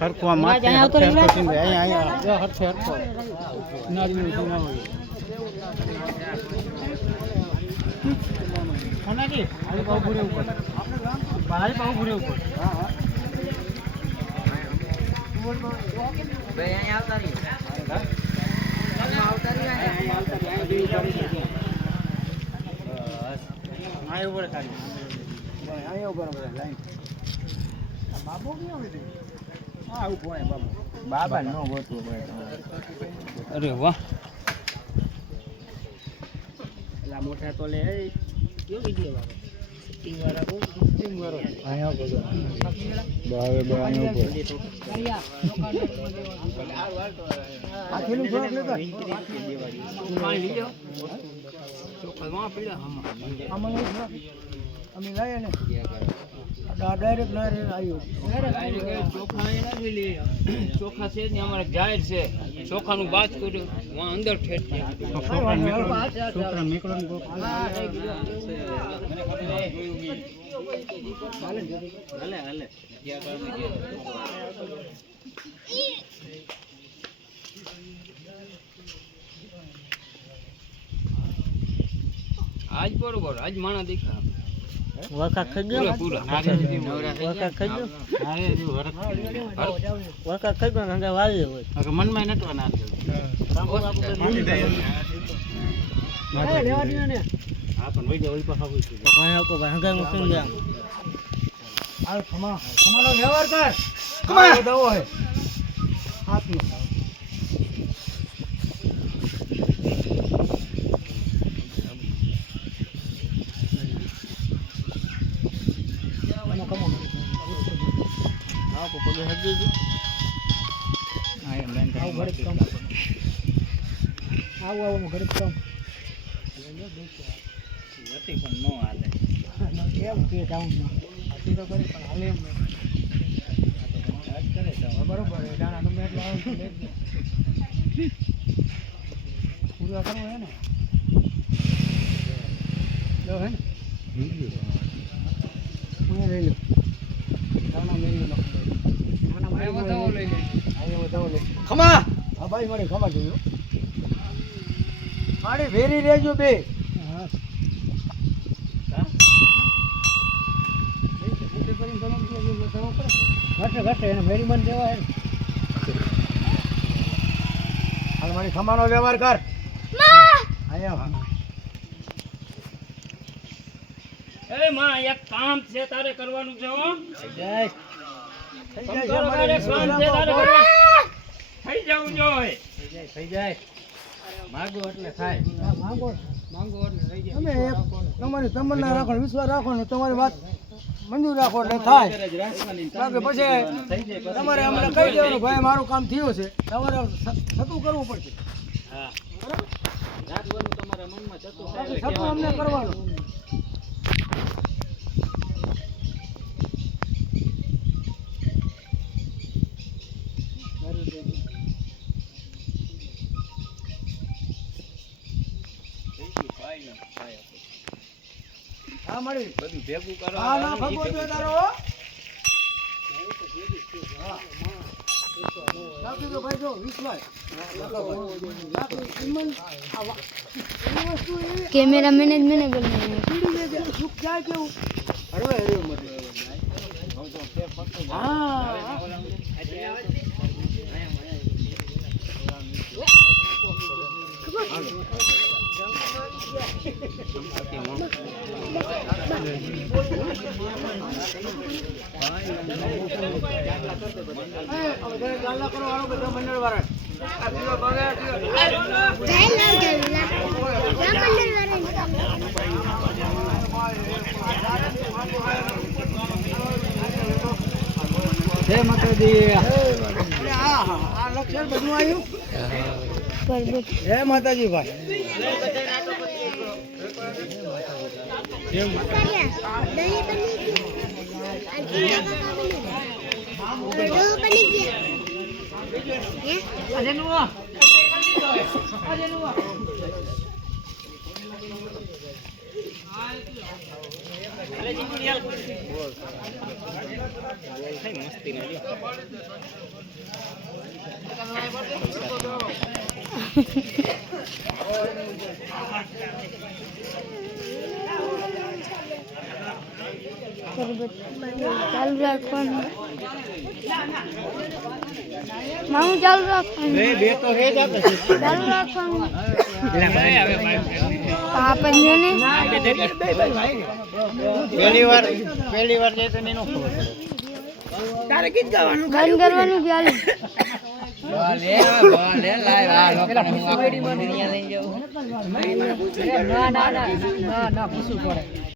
હરખો માથે હરખો અહીંયા જો હરખો નાજનું સુના હોય કોનાજી આલે પાવ ભૂરે ઉપર ભાઈ પાવ ભૂરે ઉપર હા હા ભાઈ અહીંયા આવતા નહીં આવતા નહીં અહીંયા ઉપર ખાલી અહીંયા ઉપર લાઈન બાબો ક્યાં હોય હા આવું કોણ બાબો બાબા નો ગોતવો પડે અરે વાહ એલા મોટા તો લે કયો વિડિયો બાબા ટીમ વાળા કો ટીમ વાળો અહીંયા બોલો બાવે બા અહીંયા ઉપર આ ખેલું થોડું લેતા પાણી લીધો ચોખા માં પડ્યા આમાં અમે લાયા ને ડાયરેક્ટ આવ્યો ચોખા ચોખા છે ને અમારે જાહેર છે ચોખાનું બાદ કર્યું વहाँ અંદર ઠેઠ છોકરા મેકડો આજ બરોબર આજ માણા દેખા વકા ખગ્યો પૂરા વકા ખગ્યો હારે જો વકા ખગ્યો ને વાવી હોય કે મનમાં નટવા ના દે લેવા દીયો ને હા પણ વઈ જાય ઓલ પર ખાવું છે કાઈ આકો ભાંગા નું સુન જા આ ખમાનો વ્યવહાર કર ખમા દવો હે હાથનો આવું ઘરે કામ નથી પણ નો હાલે કેમ કે ડાઉનમાં આથી તો કરી પણ હાલે એમ આજ કરે તો બરોબર દાણા તમે એટલે આવો પૂરા કરવો હે ને લો હે ને હું લઈ લો દાણા લઈ લો આના મારે વધાવો લઈ લે આયા વધાવો લે ખમા હા ભાઈ મારે ખમા જોયો મારી વેરી રેજો બે હા ઘટે એને મેરી મન દેવા હાલ મારી ખમાનો વ્યવહાર કર આયા એ માં એક કામ છે તારે કરવાનું છે હો થઈ જાવું જોઈએ થઈ જાય માંગો એટલે થાય માંગો એટલે થઈ જાય તમે તમારી તમન્ના રાખો વિશ્વાસ રાખો ને તમારી વાત મંજૂર રાખો એટલે થાય બાકી પછી તમારે અમને કહી દેવાનું ભાઈ મારું કામ થયું છે તમારે થતું કરવું પડશે હા રાખવાનું તમારા મનમાં થતું અમને કરવાનું હા મળી બધું ભેગું કરો હા ના ભગવો જો તારો હા લાગી તો ભાઈ જો વિશ્વાસ कैमरा मैनेज मैंने बोलना है સીડી લે સુખ જાય કેવું હરવે હરવે મત હા ગાલા કરો વાળો બધા મંડળ વાળા આ દીવો ભાગે જય માતાજી આ લક્ષણ બધું આવ્યું જય માતાજી ભાઈ જય માતાજી ચાલુ રાખવાનું મામું ચાલુ રાખવાનું ચાલુ રાખવાનું પાપા ને પહેલી વાર જાય તો એનો ખબર પડે. તારે ગીત ગાવાનું બંધ કરવાનું કે હાલે ના પૂછવું પડે.